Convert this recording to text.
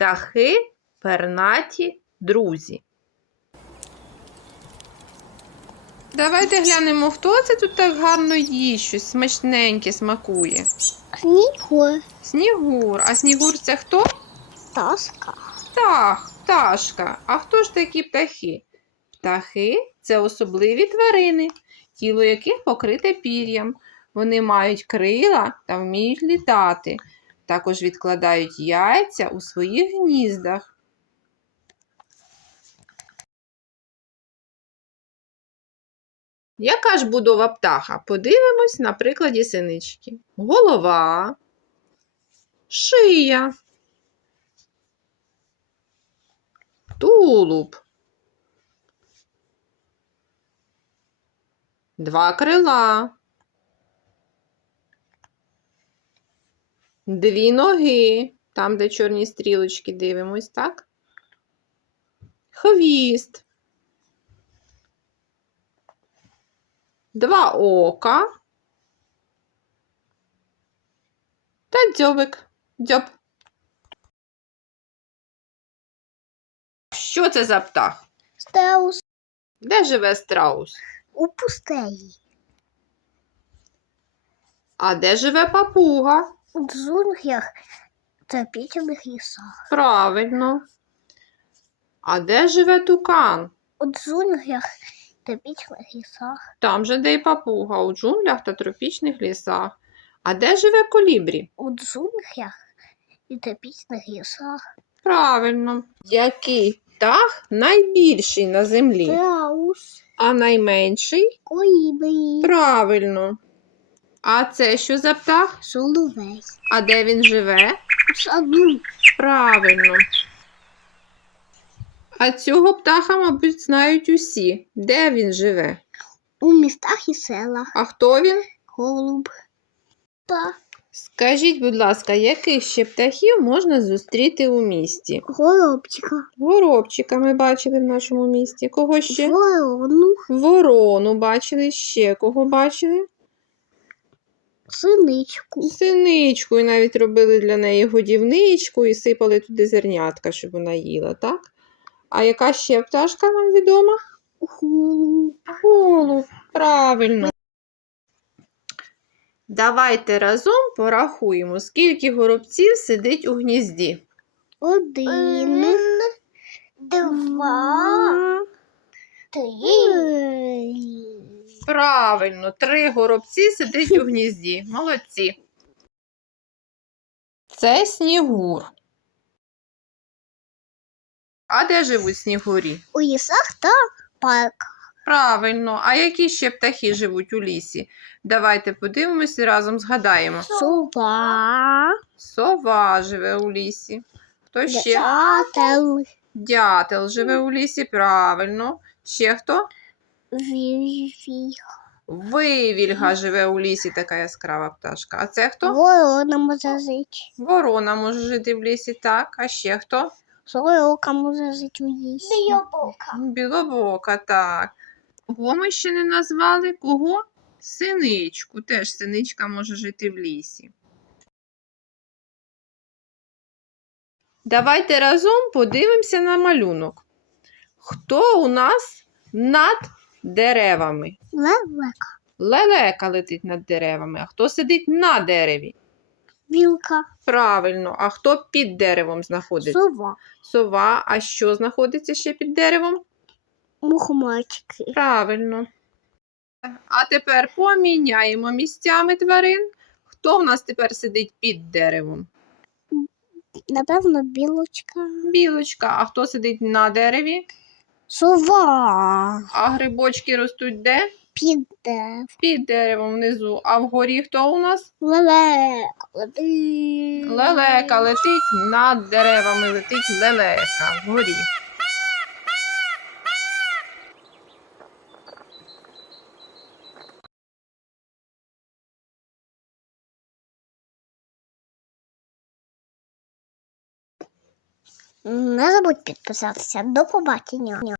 Птахи пернаті друзі. Давайте глянемо, хто це тут так гарно їсть, щось смачненьке смакує. Снігур. Снігур. А снігур це хто? Таска. Птах, пташка. А хто ж такі птахи? Птахи це особливі тварини, тіло яких покрите пір'ям. Вони мають крила та вміють літати. Також відкладають яйця у своїх гніздах. Яка ж будова птаха? Подивимось на прикладі синички. Голова, шия, тулуб. Два крила. Дві ноги. Там, де чорні стрілочки, дивимось, так? Хвіст. Два ока. Та дзьобик. Дзьоб. Що це за птах? Страус Де живе страус? у пустелі. А де живе папуга? У джунглях тропічних лісах. Правильно. А де живе тукан? У джунглях тропічних лісах. Там же де й папуга, у джунглях та тропічних лісах. А де живе колібрі? У джунглях і тропічних лісах. Правильно. Який птах найбільший на землі, Страус. а найменший? Колібрі. Правильно. А це що за птах? Соловей. А де він живе? У саду. Правильно. А цього птаха, мабуть, знають усі. Де він живе? У містах і селах. А хто він? Голуб. Та Скажіть, будь ласка, яких ще птахів можна зустріти у місті? горобчика. Горобчика ми бачили в нашому місті. Кого ще? Ворону. Ворону бачили ще. Кого бачили? Синичку. Синичку, і навіть робили для неї годівничку і сипали туди зернятка, щоб вона їла, так? А яка ще пташка нам відома? Голуб. Голуб, правильно. Давайте разом порахуємо, скільки горобців сидить у гнізді. Один. Два. Три. Правильно, три горобці сидить у гнізді. Молодці. Це снігур. А де живуть снігурі? У лісах та парках. Правильно, а які ще птахи живуть у лісі? Давайте подивимось і разом згадаємо. Сова. Сова живе у лісі. Хто ще? Дятел. Дятел живе у лісі, правильно. Ще хто? Віві. Вивільга живе у лісі, така яскрава пташка. А це хто? Ворона може жити. Ворона може жити в лісі, так. А ще хто? Сорока може жити у лісі. Білобока. Білобока, так. Кого ми ще не назвали? Кого? Синичку. Теж синичка може жити в лісі. Давайте разом подивимося на малюнок. Хто у нас над деревами? Лелека. Лелека летить над деревами. А хто сидить на дереві? Вілка. Правильно, а хто під деревом знаходиться? Сова. Сова. А що знаходиться ще під деревом? Мухоморчики. Правильно. А тепер поміняємо місцями тварин. Хто в нас тепер сидить під деревом? Напевно, білочка. Білочка. А хто сидить на дереві? Сова. А грибочки ростуть де? Піде. Під деревом внизу. А вгорі хто у нас? Лелека. Лети. Лелека летить над деревами, летить лелека вгорі. Не забудь підписатися. До побачення.